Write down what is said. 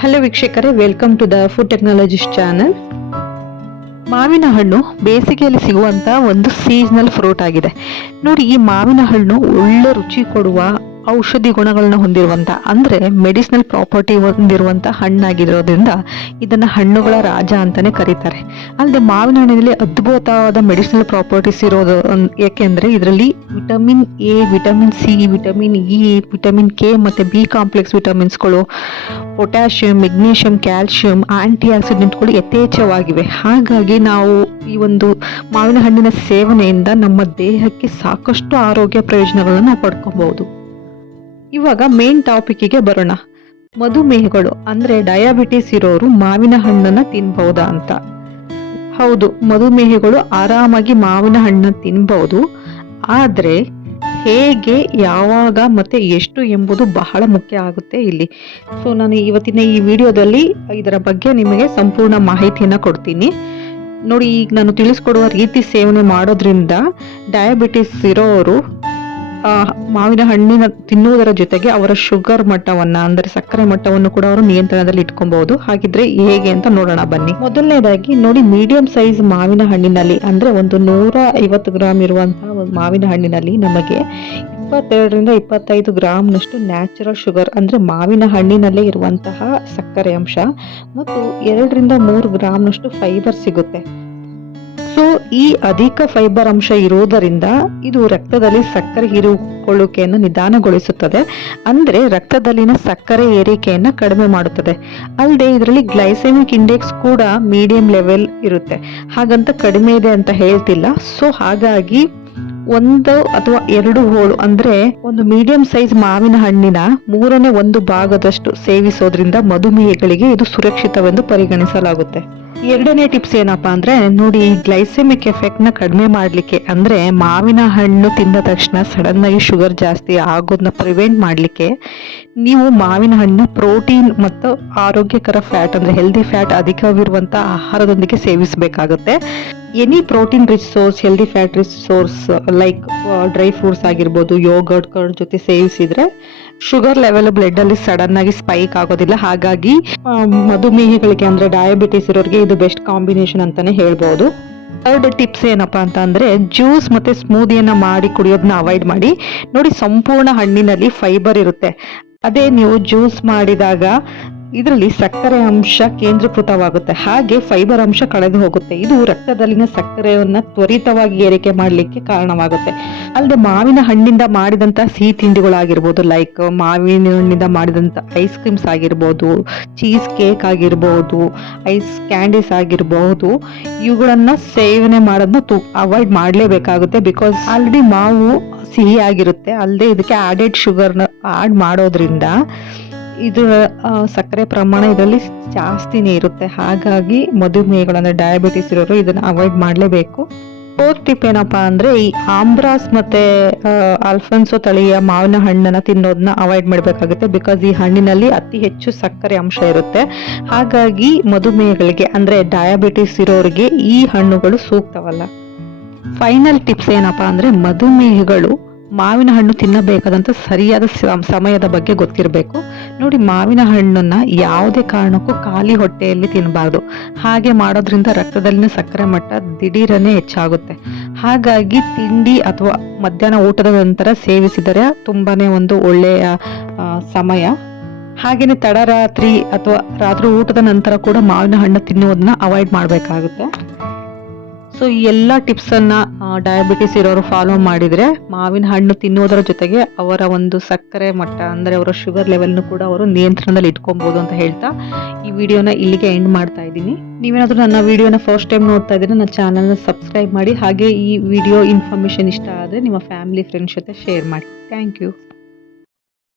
Hello ವೀಕ್ಷಕರೇ, welcome to the food technologist channel. ಮಾವಿನ ಹಣ್ಣು ಬೇಸಿಗೆಯಲ್ಲಿ ಸಿಗುವಂಥ ಒಂದು ಸೀಸನಲ್ ಫ್ರೂಟ್ ಆಗಿದೆ. ನೋಡಿ, ಈ ಮಾವಿನ ಹಣ್ಣು ಒಳ್ಳೆ ರುಚಿ ಕೊಡುವ ಔಷಧಿ ಗುಣಗಳನ್ನ ಹೊಂದಿರುವಂಥ, ಅಂದರೆ ಮೆಡಿಸಿನಲ್ ಪ್ರಾಪರ್ಟಿ ಹೊಂದಿರುವಂಥ ಹಣ್ಣಾಗಿರೋದ್ರಿಂದ ಇದನ್ನು ಹಣ್ಣುಗಳ ರಾಜ ಅಂತಲೇ ಕರೀತಾರೆ. ಅಲ್ಲದೆ ಮಾವಿನ ಹಣ್ಣಿನಲ್ಲಿ ಅದ್ಭುತವಾದ ಮೆಡಿಸಿನಲ್ ಪ್ರಾಪರ್ಟೀಸ್ ಇರೋದು ಏಕೆಂದರೆ ಇದರಲ್ಲಿ vitamin A, vitamin C, vitamin E, vitamin K ಮತ್ತು ಬಿ ಕಾಂಪ್ಲೆಕ್ಸ್ ವಿಟಮಿನ್ಸ್ಗಳು, ಪೊಟ್ಯಾಷಿಯಂ, ಮೆಗ್ನೀಷಿಯಂ, ಕ್ಯಾಲ್ಶಿಯಂ, ಆಂಟಿ ಆಕ್ಸಿಡೆಂಟ್ಗಳು ಯಥೇಚ್ಛವಾಗಿವೆ. ಹಾಗಾಗಿ ನಾವು ಈ ಒಂದು ಮಾವಿನ ಹಣ್ಣಿನ ಸೇವನೆಯಿಂದ ನಮ್ಮ ದೇಹಕ್ಕೆ ಸಾಕಷ್ಟು ಆರೋಗ್ಯ ಪ್ರಯೋಜನಗಳನ್ನು ನಾವು ಪಡ್ಕೊಬಹುದು. ಇವಾಗ ಮೇನ್ ಟಾಪಿಕ್ಕಿಗೆ ಬರೋಣ. ಮಧುಮೇಹಗಳು ಅಂದರೆ ಡಯಾಬಿಟಿಸ್ ಇರೋರು ಮಾವಿನ ಹಣ್ಣನ್ನು ತಿನ್ಬಹುದಾ ಅಂತ. ಹೌದು, ಮಧುಮೇಹಗಳು ಆರಾಮಾಗಿ ಮಾವಿನ ಹಣ್ಣನ್ನು ತಿನ್ಬಹುದು. ಆದರೆ ಹೇಗೆ, ಯಾವಾಗ ಮತ್ತು ಎಷ್ಟು ಎಂಬುದು ಬಹಳ ಮುಖ್ಯ ಆಗುತ್ತೆ ಇಲ್ಲಿ. ಸೊ ನಾನು ಇವತ್ತಿನ ಈ ವಿಡಿಯೋದಲ್ಲಿ ಇದರ ಬಗ್ಗೆ ನಿಮಗೆ ಸಂಪೂರ್ಣ ಮಾಹಿತಿಯನ್ನು ಕೊಡ್ತೀನಿ. ನೋಡಿ, ಈಗ ನಾನು ತಿಳಿಸ್ಕೊಡುವ ರೀತಿ ಸೇವನೆ ಮಾಡೋದ್ರಿಂದ ಡಯಾಬಿಟಿಸ್ ಇರೋರು ಮಾವಿನ ಹಣ್ಣಿನ ತಿನ್ನುವುದರ ಜೊತೆಗೆ ಅವರ ಶುಗರ್ ಮಟ್ಟವನ್ನು, ಅಂದರೆ ಸಕ್ಕರೆ ಮಟ್ಟವನ್ನು ಕೂಡ ಅವರು ನಿಯಂತ್ರಣದಲ್ಲಿ ಇಟ್ಕೊಬಹುದು. ಹಾಗಿದ್ರೆ ಹೇಗೆ ಅಂತ ನೋಡೋಣ ಬನ್ನಿ. ಮೊದಲನೇದಾಗಿ ನೋಡಿ, ಮೀಡಿಯಂ ಸೈಜ್ ಮಾವಿನ ಹಣ್ಣಿನಲ್ಲಿ, ಅಂದರೆ ಒಂದು 150 ಗ್ರಾಮ್ ಇರುವಂತಹ ಒಂದು ಮಾವಿನ ಹಣ್ಣಿನಲ್ಲಿ ನಮಗೆ 22ರಿಂದ 25 ಗ್ರಾಮ್ನಷ್ಟು ನ್ಯಾಚುರಲ್ ಶುಗರ್, ಅಂದರೆ ಮಾವಿನ ಹಣ್ಣಿನಲ್ಲೇ ಇರುವಂತಹ ಸಕ್ಕರೆ ಅಂಶ, ಮತ್ತು 2ರಿಂದ 3 ಗ್ರಾಮ್ನಷ್ಟು ಫೈಬರ್ ಸಿಗುತ್ತೆ. ಸೊ ಈ ಅಧಿಕ ಫೈಬರ್ ಅಂಶ ಇರುವುದರಿಂದ ಇದು ರಕ್ತದಲ್ಲಿ ಸಕ್ಕರೆ ಹೀರಿಕೊಳ್ಳುವಿಕೆಯನ್ನು ನಿಧಾನಗೊಳಿಸುತ್ತದೆ, ಅಂದರೆ ರಕ್ತದಲ್ಲಿನ ಸಕ್ಕರೆ ಏರಿಕೆಯನ್ನು ಕಡಿಮೆ ಮಾಡುತ್ತದೆ. ಅಲ್ಲದೆ ಇದರಲ್ಲಿ ಗ್ಲೈಸೆಮಿಕ್ ಇಂಡೆಕ್ಸ್ ಕೂಡ ಮೀಡಿಯಂ ಲೆವೆಲ್ ಇರುತ್ತೆ. ಹಾಗಂತ ಕಡಿಮೆ ಇದೆ ಅಂತ ಹೇಳ್ತಿಲ್ಲ. ಸೊ ಹಾಗಾಗಿ 1 ಅಥವಾ 2 ಹೋಳು, ಅಂದ್ರೆ ಒಂದು ಮೀಡಿಯಂ ಸೈಜ್ ಮಾವಿನ ಹಣ್ಣಿನ 1/3 ಭಾಗದಷ್ಟು ಸೇವಿಸೋದ್ರಿಂದ ಮಧುಮೇಹಿಗಳಿಗೆ ಇದು ಸುರಕ್ಷಿತವೆಂದು ಪರಿಗಣಿಸಲಾಗುತ್ತೆ. ಎರಡನೇ ಟಿಪ್ಸ್ ಏನಪ್ಪಾ ಅಂದ್ರೆ, ನೋಡಿ, ಈ ಗ್ಲೈಸೆಮಿಕ್ ಎಫೆಕ್ಟ್ ನ ಕಡಿಮೆ ಮಾಡ್ಲಿಕ್ಕೆ, ಅಂದ್ರೆ ಮಾವಿನ ಹಣ್ಣು ತಿಂದ ತಕ್ಷಣ ಸಡನ್ ಆಗಿ ಶುಗರ್ ಜಾಸ್ತಿ ಆಗೋದನ್ನ ಪ್ರಿವೆಂಟ್ ಮಾಡ್ಲಿಕ್ಕೆ ನೀವು ಮಾವಿನ ಹಣ್ಣು ಪ್ರೋಟೀನ್ ಮತ್ತು ಆರೋಗ್ಯಕರ ಫ್ಯಾಟ್, ಅಂದ್ರೆ ಹೆಲ್ದಿ ಫ್ಯಾಟ್ ಅಧಿಕವಿರುವಂತ ಆಹಾರದೊಂದಿಗೆ ಸೇವಿಸಬೇಕಾಗುತ್ತೆ. Any protein rich source, healthy fat rich source like dry fruits ಆಗಿರ್ಬೋದು, ಯೋಗರ್ಟ್ ಕರ್ಡ್ ಜೊತೆ ಸೇವಿಸಿದ್ರೆ ಶುಗರ್ ಲೆವೆಲ್ ಬ್ಲಡ್ ಅಲ್ಲಿ ಸಡನ್ ಆಗಿ ಸ್ಪೈಕ್ ಆಗೋದಿಲ್ಲ. ಹಾಗಾಗಿ ಮಧುಮೇಹಿಗಳಿಗೆ, ಅಂದ್ರೆ ಡಯಾಬಿಟಿಸ್ ಇರೋರಿಗೆ ಇದು ಬೆಸ್ಟ್ ಕಾಂಬಿನೇಷನ್ ಅಂತಾನೆ ಹೇಳ್ಬೋದು. ಥರ್ಡ್ ಟಿಪ್ಸ್ ಏನಪ್ಪಾ ಅಂತ ಅಂದ್ರೆ, ಜ್ಯೂಸ್ ಮತ್ತೆ ಸ್ಮೂದಿಯನ್ನ ಮಾಡಿ ಕುಡಿಯೋದನ್ನ ಅವಾಯ್ಡ್ ಮಾಡಿ. ನೋಡಿ, ಸಂಪೂರ್ಣ ಹಣ್ಣಿನಲ್ಲಿ ಫೈಬರ್ ಇರುತ್ತೆ. ಅದೇ ನೀವು ಜ್ಯೂಸ್ ಮಾಡಿದಾಗ ಇದರಲ್ಲಿ ಸಕ್ಕರೆ ಅಂಶ ಕೇಂದ್ರೀಕೃತವಾಗುತ್ತೆ, ಹಾಗೆ ಫೈಬರ್ ಅಂಶ ಕಳೆದು ಹೋಗುತ್ತೆ. ಇದು ರಕ್ತದಲ್ಲಿನ ಸಕ್ಕರೆಯನ್ನ ತ್ವರಿತವಾಗಿ ಏರಿಕೆ ಮಾಡಲಿಕ್ಕೆ ಕಾರಣವಾಗುತ್ತೆ. ಅಲ್ಲದೆ ಮಾವಿನ ಹಣ್ಣಿಂದ ಮಾಡಿದಂತ ಸಿಹಿ ತಿಂಡಿಗಳಾಗಿರ್ಬೋದು, ಲೈಕ್ ಮಾವಿನ ಹಣ್ಣಿಂದ ಮಾಡಿದಂತ ಐಸ್ ಕ್ರೀಮ್ಸ್ ಆಗಿರ್ಬೋದು, ಚೀಸ್ ಕೇಕ್ ಆಗಿರ್ಬೋದು, ಐಸ್ ಕ್ಯಾಂಡೀಸ್ ಆಗಿರ್ಬಹುದು, ಇವುಗಳನ್ನ ಸೇವನೆ ಮಾಡೋದನ್ನ ಅವಾಯ್ಡ್ ಮಾಡಲೇಬೇಕಾಗುತ್ತೆ. ಬಿಕಾಸ್ ಆಲ್ರೆಡಿ ಮಾವು ಸಿಹಿ ಆಗಿರುತ್ತೆ. ಅಲ್ಲದೆ ಇದಕ್ಕೆ ಆಡೆಡ್ ಶುಗರ್ನ ಆಡ್ ಮಾಡೋದ್ರಿಂದ ಇದು ಸಕ್ಕರೆ ಪ್ರಮಾಣ ಇದರಲ್ಲಿ ಜಾಸ್ತಿನೇ ಇರುತ್ತೆ. ಹಾಗಾಗಿ ಮಧುಮೇಹಗಳು, ಅಂದ್ರೆ ಡಯಾಬಿಟಿಸ್ ಇರೋರು ಇದನ್ನ ಅವಾಯ್ಡ್ ಮಾಡಲೇಬೇಕು. ಫೋರ್ತ್ ಟಿಪ್ ಏನಪ್ಪಾ ಅಂದ್ರೆ, ಈ ಆಂಬ್ರಾಸ್ ಮತ್ತೆ ಅಲ್ಫನ್ಸೋ ತಳಿಯ ಮಾವಿನ ಹಣ್ಣನ್ನ ತಿನ್ನೋದನ್ನ ಅವಾಯ್ಡ್ ಮಾಡಬೇಕಾಗುತ್ತೆ. ಬಿಕಾಸ್ ಈ ಹಣ್ಣಿನಲ್ಲಿ ಅತಿ ಹೆಚ್ಚು ಸಕ್ಕರೆ ಅಂಶ ಇರುತ್ತೆ. ಹಾಗಾಗಿ ಮಧುಮೇಹಗಳಿಗೆ, ಅಂದ್ರೆ ಡಯಾಬಿಟಿಸ್ ಇರೋರಿಗೆ ಈ ಹಣ್ಣುಗಳು ಸೂಕ್ತವಲ್ಲ. ಫೈನಲ್ ಟಿಪ್ಸ್ ಏನಪ್ಪಾ ಅಂದ್ರೆ, ಮಧುಮೇಹಗಳು ಮಾವಿನ ಹಣ್ಣು ತಿನ್ನಬೇಕಾದಂತ ಸರಿಯಾದ ಸಮಯದ ಬಗ್ಗೆ ಗೊತ್ತಿರಬೇಕು. ನೋಡಿ, ಮಾವಿನ ಹಣ್ಣನ್ನ ಯಾವುದೇ ಕಾರಣಕ್ಕೂ ಖಾಲಿ ಹೊಟ್ಟೆಯಲ್ಲಿ ತಿನ್ನಬಾರ್ದು. ಹಾಗೆ ಮಾಡೋದ್ರಿಂದ ರಕ್ತದಲ್ಲಿನ ಸಕ್ಕರೆ ಮಟ್ಟ ದಿಢೀರನೆ ಹೆಚ್ಚಾಗುತ್ತೆ. ಹಾಗಾಗಿ ತಿಂಡಿ ಅಥವಾ ಮಧ್ಯಾಹ್ನ ಊಟದ ನಂತರ ಸೇವಿಸಿದರೆ ತುಂಬಾನೇ ಒಂದು ಒಳ್ಳೆಯ ಸಮಯ. ಹಾಗೇನೆ ತಡರಾತ್ರಿ ಅಥವಾ ರಾತ್ರಿ ಊಟದ ನಂತರ ಕೂಡ ಮಾವಿನ ಹಣ್ಣು ತಿನ್ನುವುದನ್ನ ಅವಾಯ್ಡ್ ಮಾಡಬೇಕಾಗುತ್ತೆ. ಸೊ ಈ ಎಲ್ಲ ಟಿಪ್ಸನ್ನು ಡಯಾಬಿಟಿಸ್ ಇರೋರು ಫಾಲೋ ಮಾಡಿದರೆ ಮಾವಿನ ಹಣ್ಣು ತಿನ್ನುವುದರ ಜೊತೆಗೆ ಅವರ ಒಂದು ಸಕ್ಕರೆ ಮಟ್ಟ, ಅಂದರೆ ಅವರ ಶುಗರ್ ಲೆವೆಲ್ನು ಕೂಡ ಅವರು ನಿಯಂತ್ರಣದಲ್ಲಿ ಇಟ್ಕೊಬೋದು ಅಂತ ಹೇಳ್ತಾ ಈ ವಿಡಿಯೋನ ಇಲ್ಲಿಗೆ ಎಂಡ್ ಮಾಡ್ತಾ ಇದ್ದೀನಿ. ನೀವೇನಾದರೂ ನನ್ನ ವಿಡಿಯೋನ ಫಸ್ಟ್ ಟೈಮ್ ನೋಡ್ತಾ ಇದ್ರೆ ನನ್ನ ಚಾನಲ್ನ ಸಬ್ಸ್ಕ್ರೈಬ್ ಮಾಡಿ. ಹಾಗೆ ಈ ವಿಡಿಯೋ ಇನ್ಫಾರ್ಮೇಷನ್ ಇಷ್ಟ ಆದರೆ ನಿಮ್ಮ ಫ್ಯಾಮಿಲಿ ಫ್ರೆಂಡ್ಸ್ ಜೊತೆ ಶೇರ್ ಮಾಡಿ. Thank you.